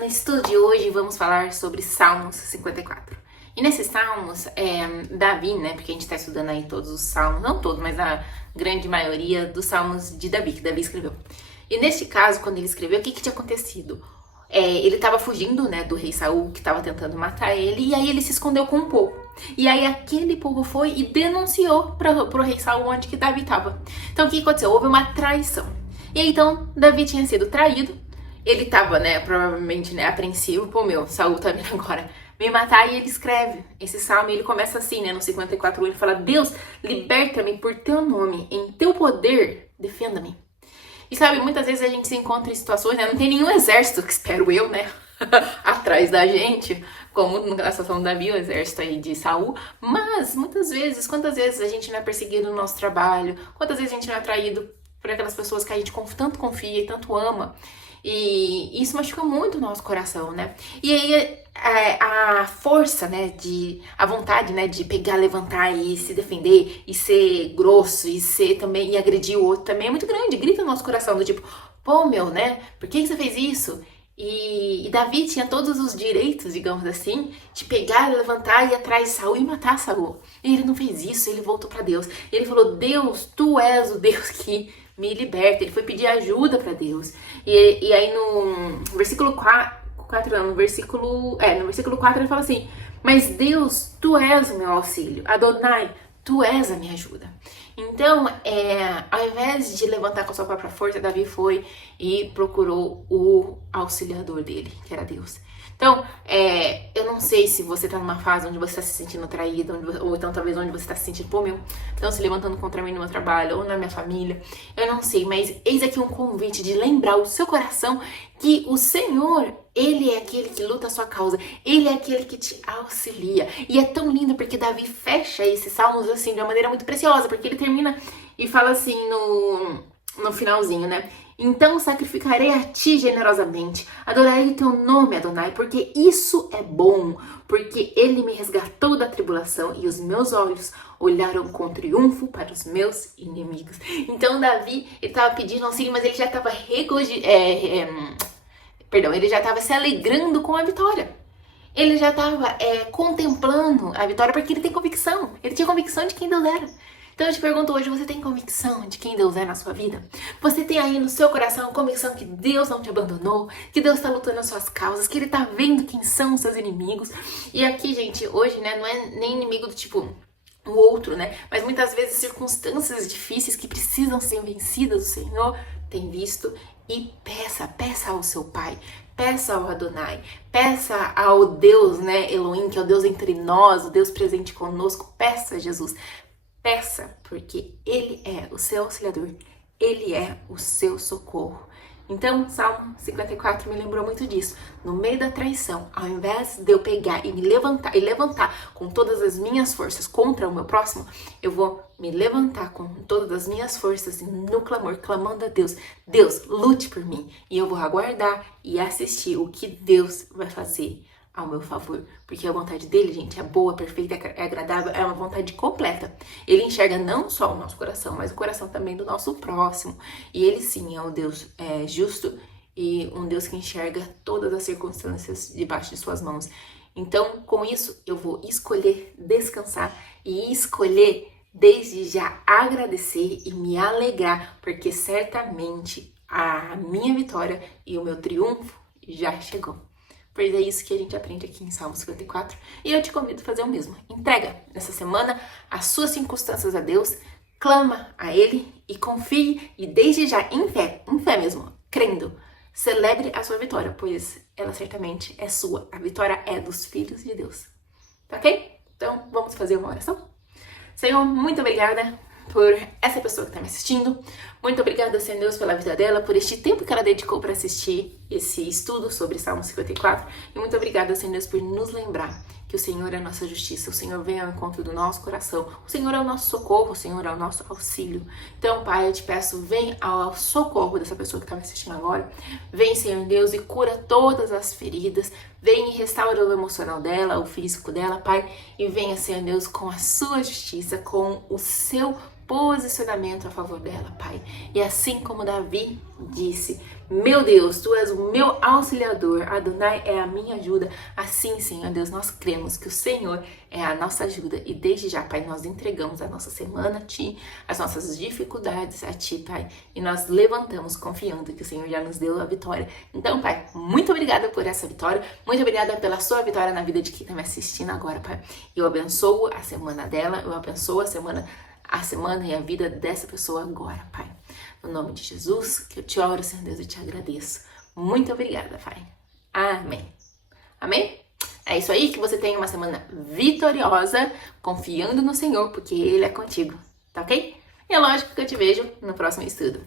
No estudo de hoje vamos falar sobre Salmos 54. E nesses Salmos, Davi, né, porque a gente está estudando aí todos os Salmos, não todos, mas a grande maioria dos Salmos de Davi, que Davi escreveu. E neste caso, quando ele escreveu, o que tinha acontecido? Ele estava fugindo, né, do rei Saul, que estava tentando matar ele, e aí ele se escondeu com um povo. E aí aquele povo foi e denunciou pro rei Saul onde que Davi estava. Então o que aconteceu? Houve uma traição. E aí, então Davi tinha sido traído. Ele tava, né, provavelmente, né, apreensivo. Pô, Saul tá vindo agora me matar. E ele escreve esse salmo e ele começa assim, né, no 54, ele fala: Deus, liberta-me por teu nome, em teu poder, defenda-me. E sabe, muitas vezes a gente se encontra em situações, né, não tem nenhum exército, que espero eu, né, atrás da gente, como na situação do Davi, o exército aí de Saul. Mas, muitas vezes, quantas vezes a gente não é perseguido no nosso trabalho, quantas vezes a gente não é traído por aquelas pessoas que a gente tanto confia e tanto ama. E isso machuca muito o nosso coração, né? E aí a força, né, a vontade, né, de pegar, levantar e se defender e ser grosso e agredir o outro também é muito grande. Grita no nosso coração do tipo, pô, né? Por que você fez isso? E Davi tinha todos os direitos, digamos assim, de pegar, levantar e ir atrás de Saul e matar Saul. E ele não fez isso, ele voltou para Deus. Ele falou: Deus, tu és o Deus que me liberta. Ele foi pedir ajuda para Deus. E aí no versículo 4, no versículo 4 ele fala assim: mas Deus, tu és o meu auxílio. Adonai, tu és a minha ajuda. Então, ao invés de levantar com a sua própria força, Davi foi e procurou o auxiliador dele, que era Deus. Então, eu não sei se você tá numa fase onde você tá se sentindo traído, ou então talvez onde você tá se sentindo, pô, estão se levantando contra mim no meu trabalho, ou na minha família. Eu não sei, mas eis aqui um convite de lembrar o seu coração que o Senhor, Ele é aquele que luta a sua causa, Ele é aquele que te auxilia. E é tão lindo porque Davi fecha esses salmos assim de uma maneira muito preciosa, porque ele termina e fala assim no finalzinho, né? Então sacrificarei a ti generosamente, adorarei o teu nome, Adonai, porque isso é bom, porque ele me resgatou da tribulação e os meus olhos olharam com triunfo para os meus inimigos. Então Davi, ele estava pedindo auxílio, mas ele já estava ele já estava se alegrando com a vitória. Ele já estava contemplando a vitória porque ele tem convicção. Ele tinha convicção de quem Deus era. Então eu te pergunto hoje, você tem convicção de quem Deus é na sua vida? Você tem aí no seu coração convicção que Deus não te abandonou, que Deus está lutando as suas causas, que Ele está vendo quem são os seus inimigos? E aqui, gente, hoje, né, não é nem inimigo do tipo o outro, né? Mas muitas vezes circunstâncias difíceis que precisam ser vencidas, o Senhor tem visto. E peça ao seu Pai, peça ao Adonai, peça ao Deus, né, Elohim, que é o Deus entre nós, o Deus presente conosco. Peça a Jesus. Peça, porque Ele é o seu auxiliador, Ele é o seu socorro. Então, Salmo 54 me lembrou muito disso. No meio da traição, ao invés de eu pegar e me levantar com todas as minhas forças contra o meu próximo, eu vou me levantar com todas as minhas forças no clamor, clamando a Deus. Deus, lute por mim. E eu vou aguardar e assistir o que Deus vai fazer ao meu favor, porque a vontade dele, gente, é boa, perfeita, é agradável, é uma vontade completa. Ele enxerga não só o nosso coração, mas o coração também do nosso próximo. E ele sim é um Deus justo e um Deus que enxerga todas as circunstâncias debaixo de suas mãos. Então, com isso, eu vou escolher descansar e escolher desde já agradecer e me alegrar, porque certamente a minha vitória e o meu triunfo já chegou. Pois é isso que a gente aprende aqui em Salmo 54. E eu te convido a fazer o mesmo. Entrega nessa semana as suas circunstâncias a Deus, clama a Ele e confie. E desde já, em fé mesmo, crendo, celebre a sua vitória, pois ela certamente é sua. A vitória é dos filhos de Deus. Tá ok? Então, vamos fazer uma oração? Senhor, muito obrigada por essa pessoa que está me assistindo. Muito obrigada, Senhor Deus, pela vida dela, por este tempo que ela dedicou para assistir esse estudo sobre Salmo 54. E muito obrigada, Senhor Deus, por nos lembrar que o Senhor é a nossa justiça, o Senhor vem ao encontro do nosso coração, o Senhor é o nosso socorro, o Senhor é o nosso auxílio. Então, Pai, eu te peço, vem ao socorro dessa pessoa que está me assistindo agora. Vem, Senhor Deus, e cura todas as feridas. Vem e restaura o emocional dela, o físico dela, Pai. E venha, Senhor Deus, com a sua justiça, com o seu posicionamento a favor dela, Pai. E assim como Davi disse, Meu Deus, Tu és o meu auxiliador, Adonai é a minha ajuda. Assim, Senhor Deus, nós cremos que o Senhor é a nossa ajuda. E desde já, Pai, nós entregamos a nossa semana a Ti, as nossas dificuldades a Ti, Pai. E nós levantamos confiando que o Senhor já nos deu a vitória. Então, Pai, muito obrigada por essa vitória. Muito obrigada pela sua vitória na vida de quem está me assistindo agora, Pai. Eu abençoo a semana dela, eu abençoo a semana e a vida dessa pessoa agora, Pai. No nome de Jesus, que eu te oro, Senhor Deus, eu te agradeço. Muito obrigada, Pai. Amém. Amém? É isso aí, que você tenha uma semana vitoriosa, confiando no Senhor, porque Ele é contigo, tá ok? E é lógico que eu te vejo no próximo estudo.